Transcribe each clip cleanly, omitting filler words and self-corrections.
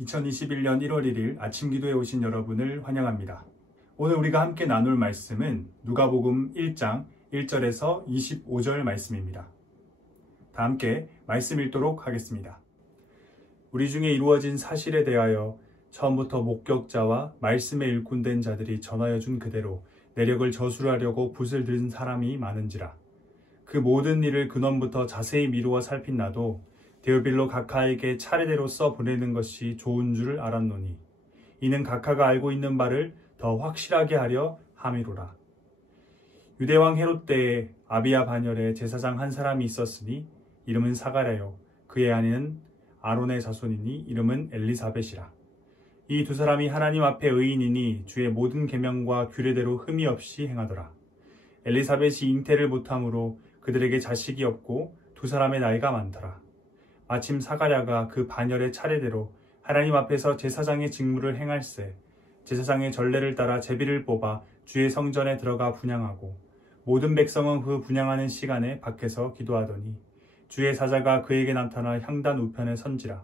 2021년 1월 1일 아침 기도에 오신 여러분을 환영합니다. 오늘 우리가 함께 나눌 말씀은 누가복음 1장 1절에서 25절 말씀입니다. 다 함께 말씀 읽도록 하겠습니다. 우리 중에 이루어진 사실에 대하여 처음부터 목격자와 말씀에 일꾼된 자들이 전하여 준 그대로 내력을 저술하려고 붓을 든 사람이 많은지라. 그 모든 일을 근원부터 자세히 미루어 살핀 나도 데오빌로 각하에게 차례대로 써 보내는 것이 좋은 줄 알았노니 이는 각하가 알고 있는 바를 더 확실하게 하려 함이로라. 유대왕 헤롯 때에 아비야 반열에 제사장 한 사람이 있었으니 이름은 사가랴요 그의 아내는 아론의 자손이니 이름은 엘리사벳이라. 이 두 사람이 하나님 앞에 의인이니 주의 모든 계명과 규례대로 흠이 없이 행하더라. 엘리사벳이 잉태를 못함으로 그들에게 자식이 없고 두 사람의 나이가 많더라. 마침 사가랴가 그 반열의 차례대로 하나님 앞에서 제사장의 직무를 행할세 제사장의 전례를 따라 제비를 뽑아 주의 성전에 들어가 분향하고 모든 백성은 그 분향하는 시간에 밖에서 기도하더니 주의 사자가 그에게 나타나 향단 우편에 선지라.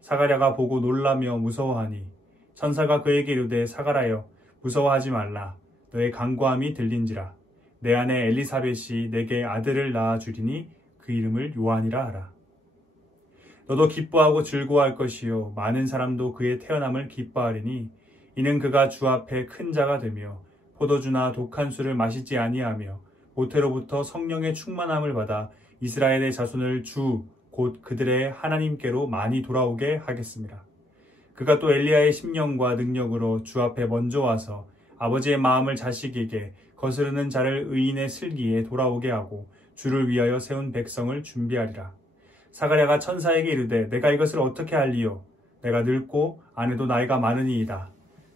사가랴가 보고 놀라며 무서워하니 천사가 그에게 이르되 사가랴여 무서워하지 말라. 너의 간구함이 들린지라. 내 아내 엘리사벳이 내게 아들을 낳아 주리니 그 이름을 요한이라 하라. 너도 기뻐하고 즐거워할 것이요 많은 사람도 그의 태어남을 기뻐하리니 이는 그가 주 앞에 큰 자가 되며 포도주나 독한 술을 마시지 아니하며 모태로부터 성령의 충만함을 받아 이스라엘의 자손을 주 곧 그들의 하나님께로 많이 돌아오게 하겠습니다. 그가 또 엘리야의 심령과 능력으로 주 앞에 먼저 와서 아버지의 마음을 자식에게 거스르는 자를 의인의 슬기에 돌아오게 하고 주를 위하여 세운 백성을 준비하리라. 사가랴가 천사에게 이르되 내가 이것을 어떻게 알리요? 내가 늙고 아내도 나이가 많으니이다.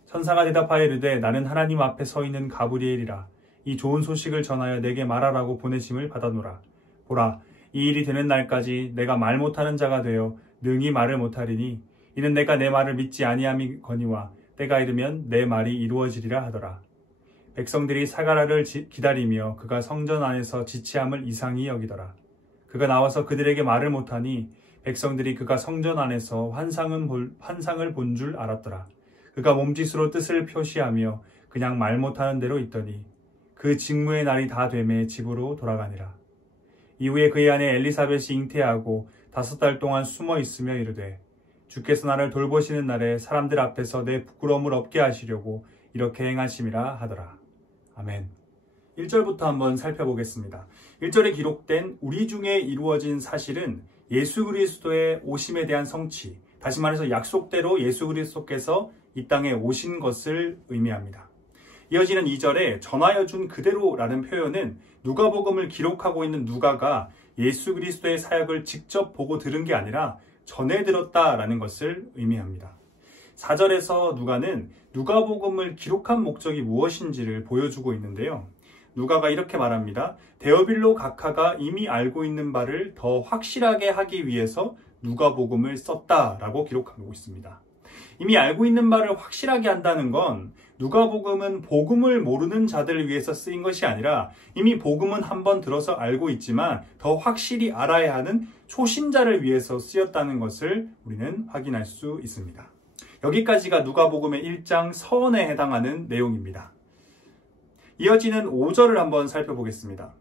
천사가 대답하여 이르되 나는 하나님 앞에 서 있는 가브리엘이라. 이 좋은 소식을 전하여 내게 말하라고 보내심을 받아노라. 보라, 이 일이 되는 날까지 내가 말 못하는 자가 되어 능히 말을 못하리니 이는 내가 내 말을 믿지 아니함이거니와 때가 이르면 내 말이 이루어지리라 하더라. 백성들이 사가랴를 기다리며 그가 성전 안에서 지체함을 이상히 여기더라. 그가 나와서 그들에게 말을 못하니 백성들이 그가 성전 안에서 환상을 본 줄 알았더라. 그가 몸짓으로 뜻을 표시하며 그냥 말 못하는 대로 있더니 그 직무의 날이 다 되매 집으로 돌아가니라. 이후에 그의 아내 엘리사벳이 잉태하고 5달 동안 숨어 있으며 이르되 주께서 나를 돌보시는 날에 사람들 앞에서 내 부끄러움을 없게 하시려고 이렇게 행하심이라 하더라. 아멘. 1절부터 한번 살펴보겠습니다. 1절에 기록된 우리 중에 이루어진 사실은 예수 그리스도의 오심에 대한 성취, 다시 말해서 약속대로 예수 그리스도께서 이 땅에 오신 것을 의미합니다. 이어지는 2절에 전하여 준 그대로라는 표현은 누가복음을 기록하고 있는 누가가 예수 그리스도의 사역을 직접 보고 들은 게 아니라 전해 들었다라는 것을 의미합니다. 4절에서 누가는 누가복음을 기록한 목적이 무엇인지를 보여주고 있는데요. 누가가 이렇게 말합니다. 데오빌로 각하가 이미 알고 있는 바를 더 확실하게 하기 위해서 누가복음을 썼다라고 기록하고 있습니다. 이미 알고 있는 바를 확실하게 한다는 건 누가복음은 복음을 모르는 자들을 위해서 쓰인 것이 아니라 이미 복음은 한번 들어서 알고 있지만 더 확실히 알아야 하는 초신자를 위해서 쓰였다는 것을 우리는 확인할 수 있습니다. 여기까지가 누가복음의 1장 서원에 해당하는 내용입니다. 이어지는 5절을 한번 살펴보겠습니다.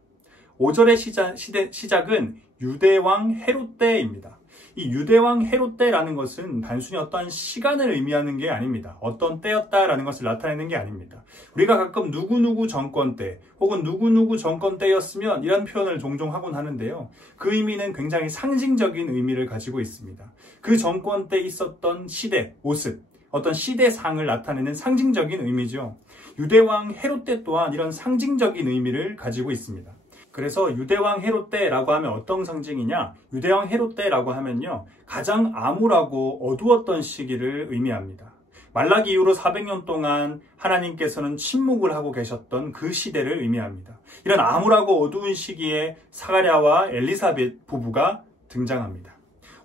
5절의 시작은 유대왕 헤롯 때입니다. 이 유대왕 헤롯 때라는 것은 단순히 어떠한 시간을 의미하는 게 아닙니다. 어떤 때였다라는 것을 나타내는 게 아닙니다. 우리가 가끔 누구누구 정권 때 혹은 누구누구 정권 때였으면 이런 표현을 종종 하곤 하는데요. 그 의미는 굉장히 상징적인 의미를 가지고 있습니다. 그 정권 때 있었던 시대, 모습, 어떤 시대상을 나타내는 상징적인 의미죠. 유대왕 헤롯 때 또한 이런 상징적인 의미를 가지고 있습니다. 그래서 유대왕 헤롯 때라고 하면 어떤 상징이냐? 유대왕 헤롯 때라고 하면요, 가장 암울하고 어두웠던 시기를 의미합니다. 말라기 이후로 400년 동안 하나님께서는 침묵을 하고 계셨던 그 시대를 의미합니다. 이런 암울하고 어두운 시기에 사가랴와 엘리사벳 부부가 등장합니다.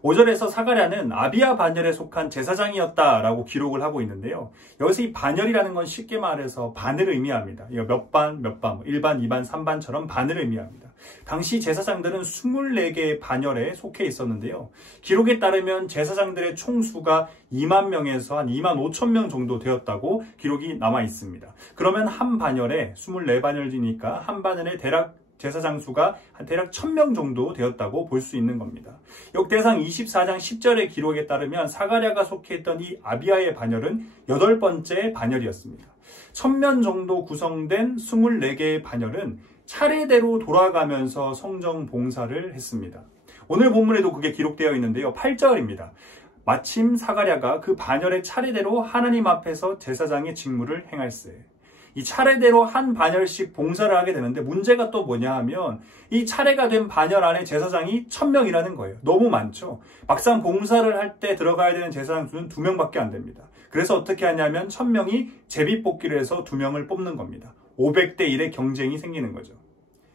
5절에서 사가랴는 아비야 반열에 속한 제사장이었다라고 기록을 하고 있는데요. 여기서 이 반열이라는 건 쉽게 말해서 반을 의미합니다. 몇 반, 1반, 2반, 3반처럼 반을 의미합니다. 당시 제사장들은 24개의 반열에 속해 있었는데요. 기록에 따르면 제사장들의 총수가 2만 명에서 한 2만 5천 명 정도 되었다고 기록이 남아 있습니다. 그러면 한 반열에 24반열이니까 한 반열에 대략 제사장 수가 대략 1000명 정도 되었다고 볼 수 있는 겁니다. 역대상 24장 10절의 기록에 따르면 사가랴가 속해 있던 이 아비야의 반열은 8번째 반열이었습니다. 1000명 정도 구성된 24개의 반열은 차례대로 돌아가면서 성정 봉사를 했습니다. 오늘 본문에도 그게 기록되어 있는데요. 8절입니다. 마침 사가랴가 그 반열의 차례대로 하나님 앞에서 제사장의 직무를 행할세. 이 차례대로 한 반열씩 봉사를 하게 되는데 문제가 또 뭐냐 하면 이 차례가 된 반열 안에 제사장이 1000명이라는 거예요. 너무 많죠. 막상 봉사를 할 때 들어가야 되는 제사장 수는 2명밖에 안 됩니다. 그래서 어떻게 하냐면 1000명이 제비뽑기를 해서 2명을 뽑는 겁니다. 500대 1의 경쟁이 생기는 거죠.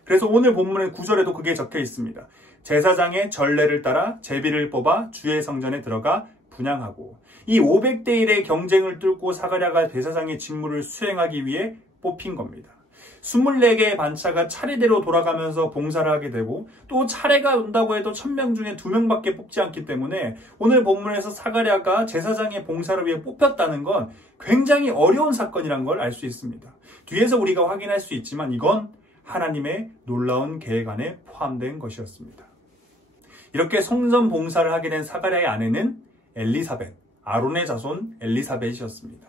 그래서 오늘 본문의 9절에도 그게 적혀 있습니다. 제사장의 전례를 따라 제비를 뽑아 주의 성전에 들어가 분향하고, 이 500대 1의 경쟁을 뚫고 사가랴가 제사장의 직무를 수행하기 위해 뽑힌 겁니다. 24개의 반차가 차례대로 돌아가면서 봉사를 하게 되고, 또 차례가 온다고 해도 1000명 중에 2명밖에 뽑지 않기 때문에 오늘 본문에서 사가랴가 제사장의 봉사를 위해 뽑혔다는 건 굉장히 어려운 사건이란 걸 알 수 있습니다. 뒤에서 우리가 확인할 수 있지만 이건 하나님의 놀라운 계획 안에 포함된 것이었습니다. 이렇게 성전 봉사를 하게 된 사가랴의 아내는 엘리사벳, 아론의 자손 엘리사벳이었습니다.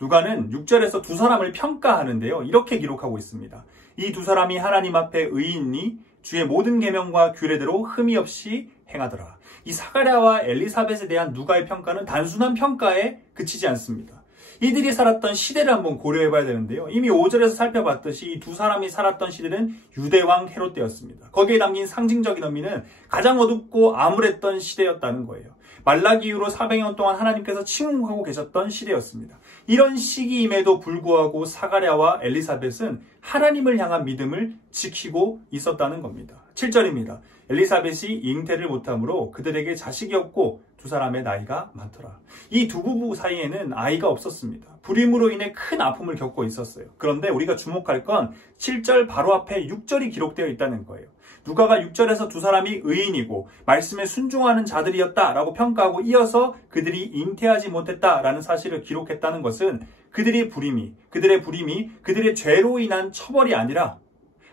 누가는 6절에서 두 사람을 평가하는데요. 이렇게 기록하고 있습니다. 이 두 사람이 하나님 앞에 의인이 주의 모든 계명과 규례대로 흠이 없이 행하더라. 이 사가랴와 엘리사벳에 대한 누가의 평가는 단순한 평가에 그치지 않습니다. 이들이 살았던 시대를 한번 고려해 봐야 되는데요. 이미 5절에서 살펴봤듯이 이 두 사람이 살았던 시대는 유대왕 헤롯 때였습니다. 거기에 담긴 상징적인 의미는 가장 어둡고 암울했던 시대였다는 거예요. 말라기 이후로 400년 동안 하나님께서 침묵하고 계셨던 시대였습니다. 이런 시기임에도 불구하고 사가랴와 엘리사벳은 하나님을 향한 믿음을 지키고 있었다는 겁니다. 7절입니다. 엘리사벳이 잉태를 못하므로 그들에게 자식이 없고 두 사람의 나이가 많더라. 이 두 부부 사이에는 아이가 없었습니다. 불임으로 인해 큰 아픔을 겪고 있었어요. 그런데 우리가 주목할 건 7절 바로 앞에 6절이 기록되어 있다는 거예요. 누가가 6절에서 두 사람이 의인이고 말씀에 순종하는 자들이었다라고 평가하고 이어서 그들이 잉태하지 못했다라는 사실을 기록했다는 것은 그들의 불임이 그들의 죄로 인한 처벌이 아니라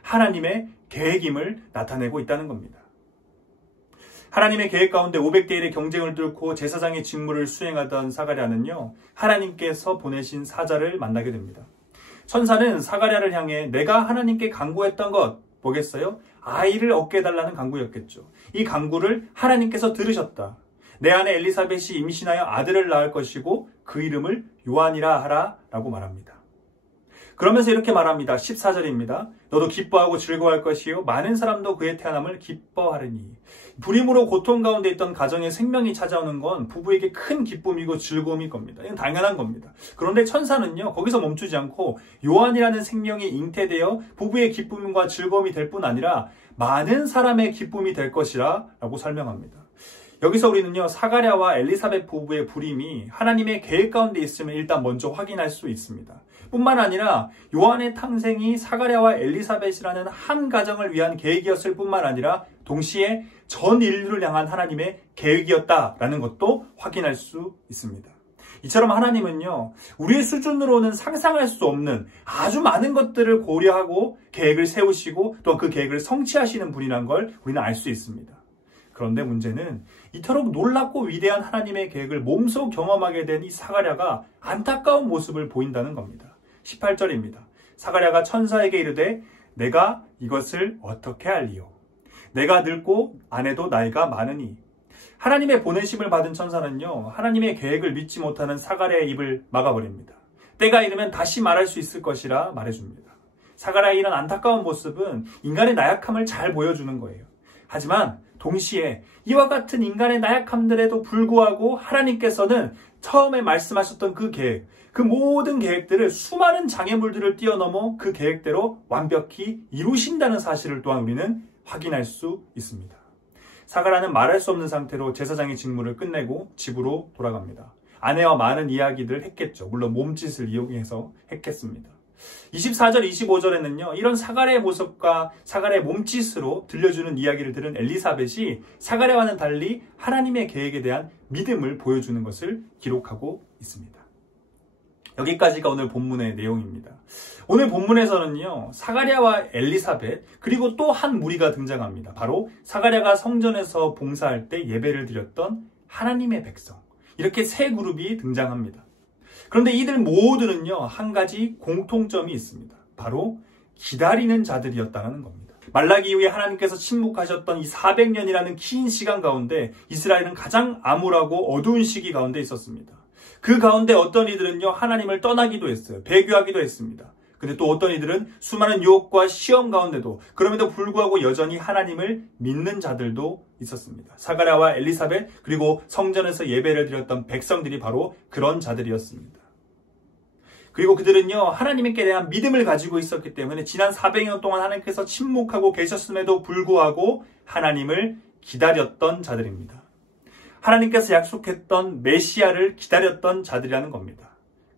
하나님의 계획임을 나타내고 있다는 겁니다. 하나님의 계획 가운데 500대 1의 경쟁을 뚫고 제사장의 직무를 수행하던 사가랴는요, 하나님께서 보내신 사자를 만나게 됩니다. 천사는 사가랴를 향해 내가 하나님께 간구했던 것 뭐겠어요? 아이를 얻게 해달라는 간구였겠죠. 이 간구를 하나님께서 들으셨다. 내 아내 엘리사벳이 임신하여 아들을 낳을 것이고 그 이름을 요한이라 하라 라고 말합니다. 그러면서 이렇게 말합니다. 14절입니다. 너도 기뻐하고 즐거워할 것이요 많은 사람도 그의 태어남을 기뻐하리니. 불임으로 고통 가운데 있던 가정에 생명이 찾아오는 건 부부에게 큰 기쁨이고 즐거움일 겁니다. 이건 당연한 겁니다. 그런데 천사는요, 거기서 멈추지 않고 요한이라는 생명이 잉태되어 부부의 기쁨과 즐거움이 될 뿐 아니라 많은 사람의 기쁨이 될 것이라 라고 설명합니다. 여기서 우리는요, 사가랴와 엘리사벳 부부의 불임이 하나님의 계획 가운데 있음을 일단 먼저 확인할 수 있습니다. 뿐만 아니라 요한의 탄생이 사가랴와 엘리사벳이라는 한 가정을 위한 계획이었을 뿐만 아니라 동시에 전 인류를 향한 하나님의 계획이었다라는 것도 확인할 수 있습니다. 이처럼 하나님은요, 우리의 수준으로는 상상할 수 없는 아주 많은 것들을 고려하고 계획을 세우시고 또한 그 계획을 성취하시는 분이란 걸 우리는 알 수 있습니다. 그런데 문제는 이토록 놀랍고 위대한 하나님의 계획을 몸소 경험하게 된 이 사가랴가 안타까운 모습을 보인다는 겁니다. 18절입니다. 사가랴가 천사에게 이르되 내가 이것을 어떻게 알리요? 내가 늙고 아내도 나이가 많으니. 하나님의 보내심을 받은 천사는요, 하나님의 계획을 믿지 못하는 사가랴의 입을 막아버립니다. 때가 이르면 다시 말할 수 있을 것이라 말해줍니다. 사가랴의 이런 안타까운 모습은 인간의 나약함을 잘 보여주는 거예요. 하지만 동시에 이와 같은 인간의 나약함들에도 불구하고 하나님께서는 처음에 말씀하셨던 그 계획, 그 모든 계획들을 수많은 장애물들을 뛰어넘어 그 계획대로 완벽히 이루신다는 사실을 또한 우리는 확인할 수 있습니다. 사가랴는 말할 수 없는 상태로 제사장의 직무를 끝내고 집으로 돌아갑니다. 아내와 많은 이야기를 했겠죠. 물론 몸짓을 이용해서 했겠습니다. 24절, 25절에는요. 이런 사가랴의 모습과 사가랴의 몸짓으로 들려주는 이야기를 들은 엘리사벳이 사가랴와는 달리 하나님의 계획에 대한 믿음을 보여주는 것을 기록하고 있습니다. 여기까지가 오늘 본문의 내용입니다. 오늘 본문에서는요. 사가랴와 엘리사벳 그리고 또 한 무리가 등장합니다. 바로 사가랴가 성전에서 봉사할 때 예배를 드렸던 하나님의 백성. 이렇게 세 그룹이 등장합니다. 그런데 이들 모두는요. 한 가지 공통점이 있습니다. 바로 기다리는 자들이었다는 겁니다. 말라기 이후에 하나님께서 침묵하셨던 이 400년이라는 긴 시간 가운데 이스라엘은 가장 암울하고 어두운 시기 가운데 있었습니다. 그 가운데 어떤 이들은요. 하나님을 떠나기도 했어요. 배교하기도 했습니다. 근데 또 어떤 이들은 수많은 유혹과 시험 가운데도 그럼에도 불구하고 여전히 하나님을 믿는 자들도 있었습니다. 사가랴와 엘리사벳 그리고 성전에서 예배를 드렸던 백성들이 바로 그런 자들이었습니다. 그리고 그들은요. 하나님께 대한 믿음을 가지고 있었기 때문에 지난 400년 동안 하나님께서 침묵하고 계셨음에도 불구하고 하나님을 기다렸던 자들입니다. 하나님께서 약속했던 메시아를 기다렸던 자들이라는 겁니다.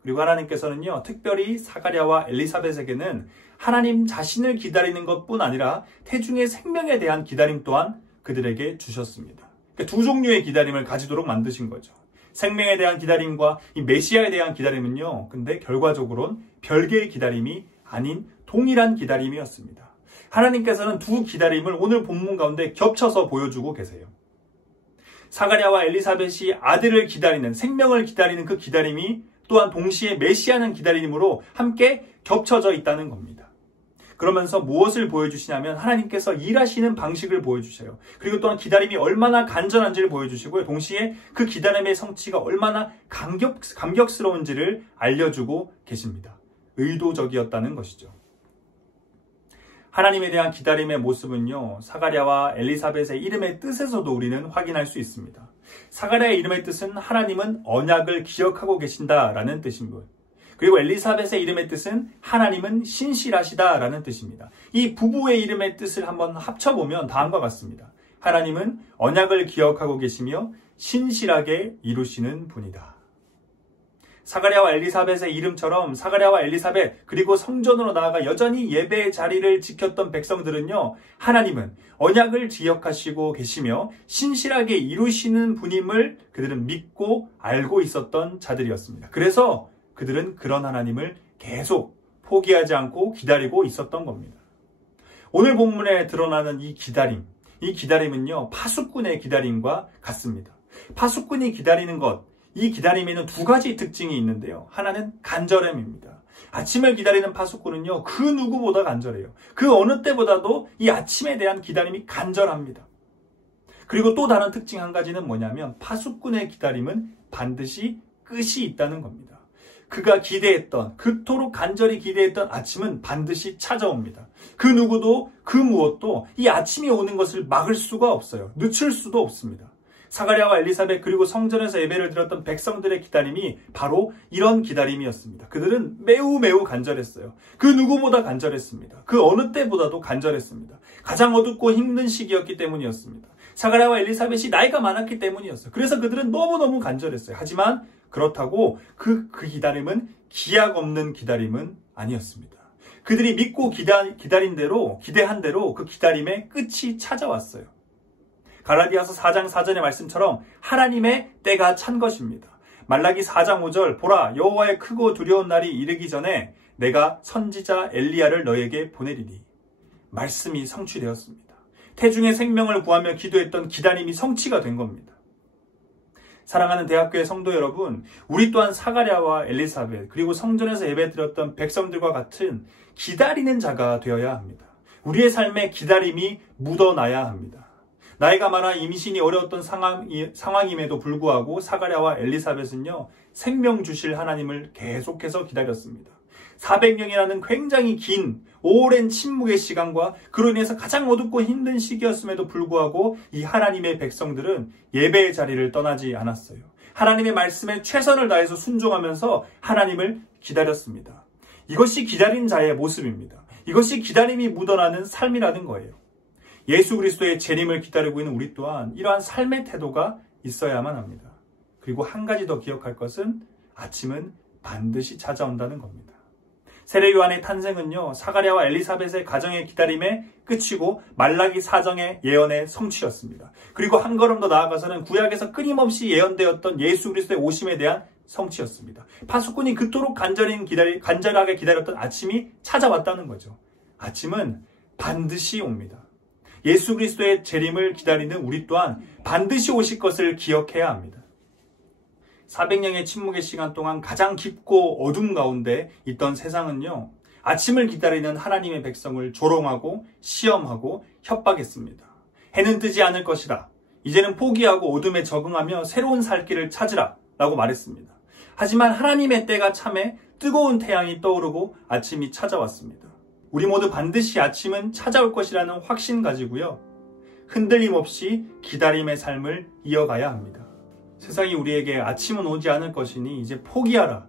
그리고 하나님께서는요. 특별히 사가랴와 엘리사벳에게는 하나님 자신을 기다리는 것뿐 아니라 태중의 생명에 대한 기다림 또한 그들에게 주셨습니다. 그러니까 두 종류의 기다림을 가지도록 만드신 거죠. 생명에 대한 기다림과 이 메시아에 대한 기다림은요. 근데 결과적으로는 별개의 기다림이 아닌 동일한 기다림이었습니다. 하나님께서는 두 기다림을 오늘 본문 가운데 겹쳐서 보여주고 계세요. 사가랴와 엘리사벳이 아들을 기다리는, 생명을 기다리는 그 기다림이 또한 동시에 메시아는 기다림으로 함께 겹쳐져 있다는 겁니다. 그러면서 무엇을 보여주시냐면 하나님께서 일하시는 방식을 보여주세요. 그리고 또한 기다림이 얼마나 간절한지를 보여주시고요. 동시에 그 기다림의 성취가 얼마나 감격스러운지를 알려주고 계십니다. 의도적이었다는 것이죠. 하나님에 대한 기다림의 모습은요. 사가랴와 엘리사벳의 이름의 뜻에서도 우리는 확인할 수 있습니다. 사가랴의 이름의 뜻은 하나님은 언약을 기억하고 계신다라는 뜻입니다. 그리고 엘리사벳의 이름의 뜻은 하나님은 신실하시다라는 뜻입니다. 이 부부의 이름의 뜻을 한번 합쳐보면 다음과 같습니다. 하나님은 언약을 기억하고 계시며 신실하게 이루시는 분이다. 사가랴와 엘리사벳의 이름처럼 사가랴와 엘리사벳 그리고 성전으로 나아가 여전히 예배의 자리를 지켰던 백성들은요. 하나님은 언약을 기억하시고 계시며 신실하게 이루시는 분임을 그들은 믿고 알고 있었던 자들이었습니다. 그래서 그들은 그런 하나님을 계속 포기하지 않고 기다리고 있었던 겁니다. 오늘 본문에 드러나는 이 기다림은요. 파수꾼의 기다림과 같습니다. 파수꾼이 기다리는 것, 이 기다림에는 두 가지 특징이 있는데요. 하나는 간절함입니다. 아침을 기다리는 파수꾼은요. 그 누구보다 간절해요. 그 어느 때보다도 이 아침에 대한 기다림이 간절합니다. 그리고 또 다른 특징 한 가지는 뭐냐면 파수꾼의 기다림은 반드시 끝이 있다는 겁니다. 그가 기대했던, 그토록 간절히 기대했던 아침은 반드시 찾아옵니다. 그 누구도 그 무엇도 이 아침이 오는 것을 막을 수가 없어요. 늦출 수도 없습니다. 사가랴와 엘리사벳 그리고 성전에서 예배를 드렸던 백성들의 기다림이 바로 이런 기다림이었습니다. 그들은 매우 간절했어요. 그 누구보다 간절했습니다. 그 어느 때보다도 간절했습니다. 가장 어둡고 힘든 시기였기 때문이었습니다. 사가랴와 엘리사벳이 나이가 많았기 때문이었어요. 그래서 그들은 너무너무 간절했어요. 하지만 그렇다고 그 기다림은 기약 없는 기다림은 아니었습니다. 그들이 믿고 기대한 대로 그 기다림의 끝이 찾아왔어요. 갈라디아서 4장 4절의 말씀처럼 하나님의 때가 찬 것입니다. 말라기 4장 5절 보라 여호와의 크고 두려운 날이 이르기 전에 내가 선지자 엘리야를 너에게 보내리니 말씀이 성취되었습니다. 태중의 생명을 구하며 기도했던 기다림이 성취가 된 겁니다. 사랑하는 대학교의 성도 여러분, 우리 또한 사가랴와 엘리사벳 그리고 성전에서 예배드렸던 백성들과 같은 기다리는 자가 되어야 합니다. 우리의 삶에 기다림이 묻어나야 합니다. 나이가 많아 임신이 어려웠던 상황임에도 불구하고 사가랴와 엘리사벳은요. 생명 주실 하나님을 계속해서 기다렸습니다. 400년이라는 굉장히 긴 오랜 침묵의 시간과 그로 인해서 가장 어둡고 힘든 시기였음에도 불구하고 이 하나님의 백성들은 예배의 자리를 떠나지 않았어요. 하나님의 말씀에 최선을 다해서 순종하면서 하나님을 기다렸습니다. 이것이 기다린 자의 모습입니다. 이것이 기다림이 묻어나는 삶이라는 거예요. 예수 그리스도의 재림을 기다리고 있는 우리 또한 이러한 삶의 태도가 있어야만 합니다. 그리고 한 가지 더 기억할 것은 아침은 반드시 찾아온다는 겁니다. 세례 요한의 탄생은요, 사가랴와 엘리사벳의 가정의 기다림의 끝이고 말라기 4장의 예언의 성취였습니다. 그리고 한 걸음 더 나아가서는 구약에서 끊임없이 예언되었던 예수 그리스도의 오심에 대한 성취였습니다. 파수꾼이 그토록 간절하게 기다렸던 아침이 찾아왔다는 거죠. 아침은 반드시 옵니다. 예수 그리스도의 재림을 기다리는 우리 또한 반드시 오실 것을 기억해야 합니다. 400년의 침묵의 시간 동안 가장 깊고 어둠 가운데 있던 세상은요, 아침을 기다리는 하나님의 백성을 조롱하고 시험하고 협박했습니다. 해는 뜨지 않을 것이라. 이제는 포기하고 어둠에 적응하며 새로운 살 길을 찾으라 라고 말했습니다. 하지만 하나님의 때가 참에 뜨거운 태양이 떠오르고 아침이 찾아왔습니다. 우리 모두 반드시 아침은 찾아올 것이라는 확신 가지고요, 흔들림 없이 기다림의 삶을 이어가야 합니다. 세상이 우리에게 아침은 오지 않을 것이니 이제 포기하라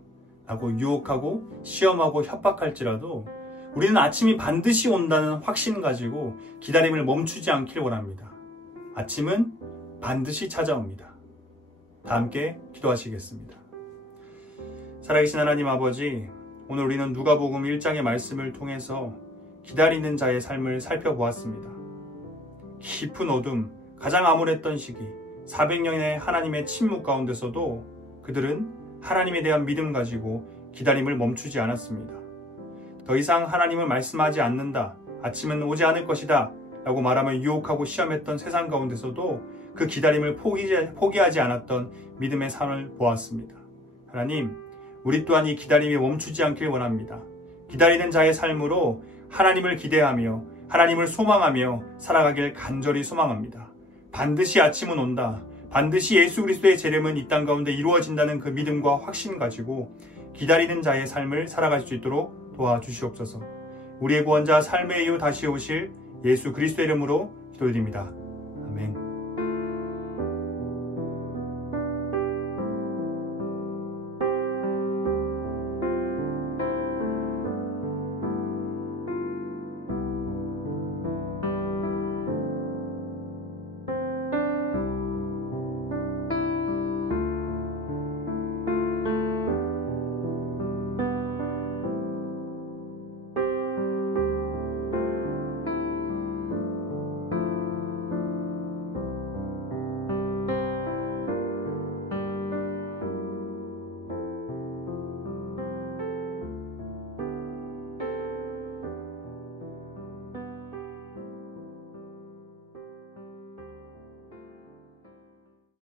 라고 유혹하고 시험하고 협박할지라도 우리는 아침이 반드시 온다는 확신 가지고 기다림을 멈추지 않길 원합니다. 아침은 반드시 찾아옵니다. 다 함께 기도하시겠습니다. 살아계신 하나님 아버지, 오늘 우리는 누가복음 1장의 말씀을 통해서 기다리는 자의 삶을 살펴보았습니다. 깊은 어둠, 가장 암울했던 시기, 400년의 하나님의 침묵 가운데서도 그들은 하나님에 대한 믿음 가지고 기다림을 멈추지 않았습니다. 더 이상 하나님은 말씀하지 않는다, 아침은 오지 않을 것이다 라고 말하며 유혹하고 시험했던 세상 가운데서도 그 기다림을 포기하지 않았던 믿음의 삶을 보았습니다. 하나님, 우리 또한 이 기다림이 멈추지 않길 원합니다. 기다리는 자의 삶으로 하나님을 기대하며 하나님을 소망하며 살아가길 간절히 소망합니다. 반드시 아침은 온다. 반드시 예수 그리스도의 재림은 이 땅 가운데 이루어진다는 그 믿음과 확신 가지고 기다리는 자의 삶을 살아갈 수 있도록 도와주시옵소서. 우리의 구원자 삶의 이후 다시 오실 예수 그리스도의 이름으로 기도드립니다. 아멘.